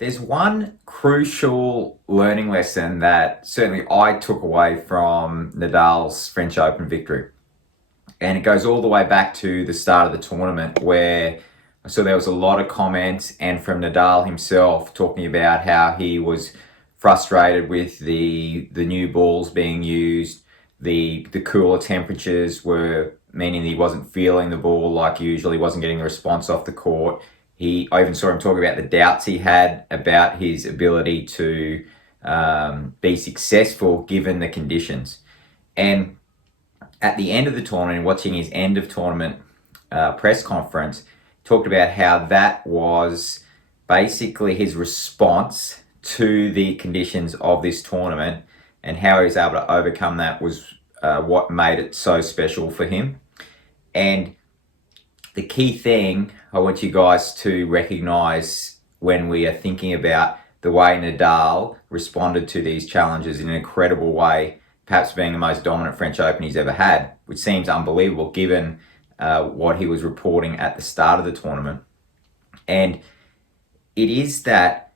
There's one crucial learning lesson that certainly I took away from Nadal's French Open victory. And it goes all the way back to the start of the tournament where so there was a lot of comments and from Nadal himself talking about how he was frustrated with the new balls being used. The cooler temperatures were meaning that he wasn't feeling the ball like usual. He wasn't getting the response off the court. I even saw him talk about the doubts he had about his ability to be successful given the conditions. And at the end of the tournament, watching his end of tournament press conference, talked about how that was basically his response to the conditions of this tournament and how he was able to overcome that was what made it so special for him. And the key thing I want you guys to recognize when we are thinking about the way Nadal responded to these challenges in an incredible way, perhaps being the most dominant French Open he's ever had, which seems unbelievable given what he was reporting at the start of the tournament. And it is that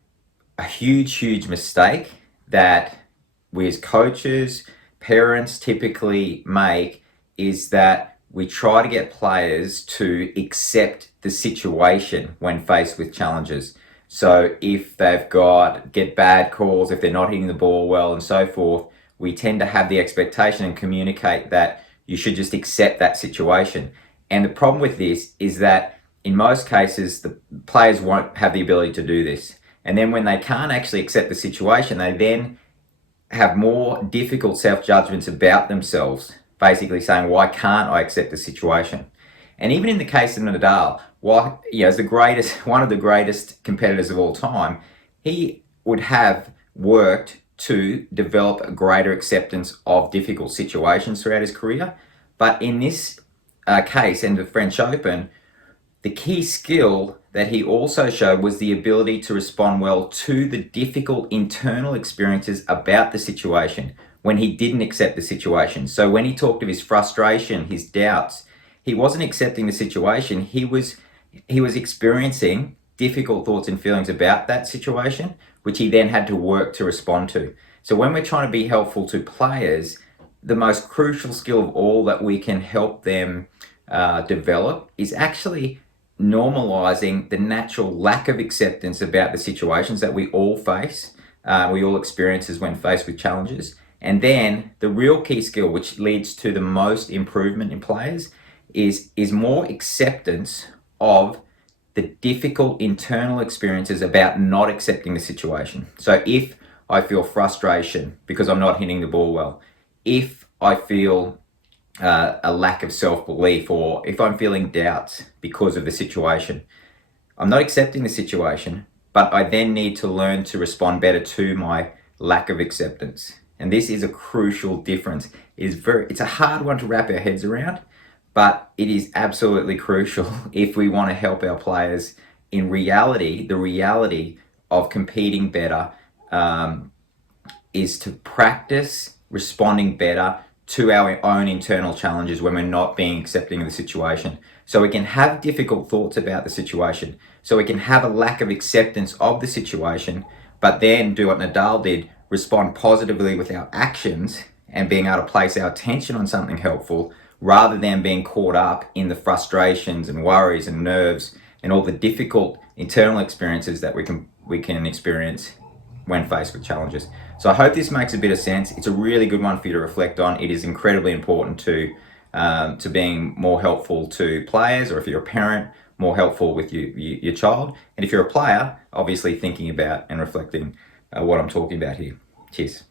a huge mistake that we as coaches, parents typically make is that we try to get players to accept the situation when faced with challenges. So if they've get bad calls, if they're not hitting the ball well and so forth, we tend to have the expectation and communicate that you should just accept that situation. And the problem with this is that in most cases, the players won't have the ability to do this. And then when they can't actually accept the situation, they then have more difficult self-judgments about themselves, basically saying, why can't I accept the situation? And even in the case of Nadal, as one of the greatest competitors of all time, he would have worked to develop a greater acceptance of difficult situations throughout his career. But in this case, in the French Open, the key skill that he also showed was the ability to respond well to the difficult internal experiences about the situation when he didn't accept the situation. So when he talked of his frustration, his doubts, he wasn't accepting the situation. He was experiencing difficult thoughts and feelings about that situation, which he then had to work to respond to. So when we're trying to be helpful to players, the most crucial skill of all that we can help them develop is actually normalizing the natural lack of acceptance about the situations that we all face, we all experience when faced with challenges. And then the real key skill, which leads to the most improvement in players, is more acceptance of the difficult internal experiences about not accepting the situation. So if I feel frustration because I'm not hitting the ball well, if I feel a lack of self-belief, or if I'm feeling doubts because of the situation, I'm not accepting the situation, but I then need to learn to respond better to my lack of acceptance. And this is a crucial difference. It's a hard one to wrap our heads around, but it is absolutely crucial if we want to help our players. In reality, the reality of competing better is to practice responding better to our own internal challenges when we're not being accepting of the situation. So we can have difficult thoughts about the situation. So we can have a lack of acceptance of the situation, but then do what Nadal did, respond positively with our actions and being able to place our attention on something helpful rather than being caught up in the frustrations and worries and nerves and all the difficult internal experiences that we can experience when faced with challenges. So I hope this makes a bit of sense. It's a really good one for you to reflect on. It is incredibly important to being more helpful to players, or if you're a parent, more helpful with your child. And if you're a player, obviously thinking about and reflecting what I'm talking about here. Cheers.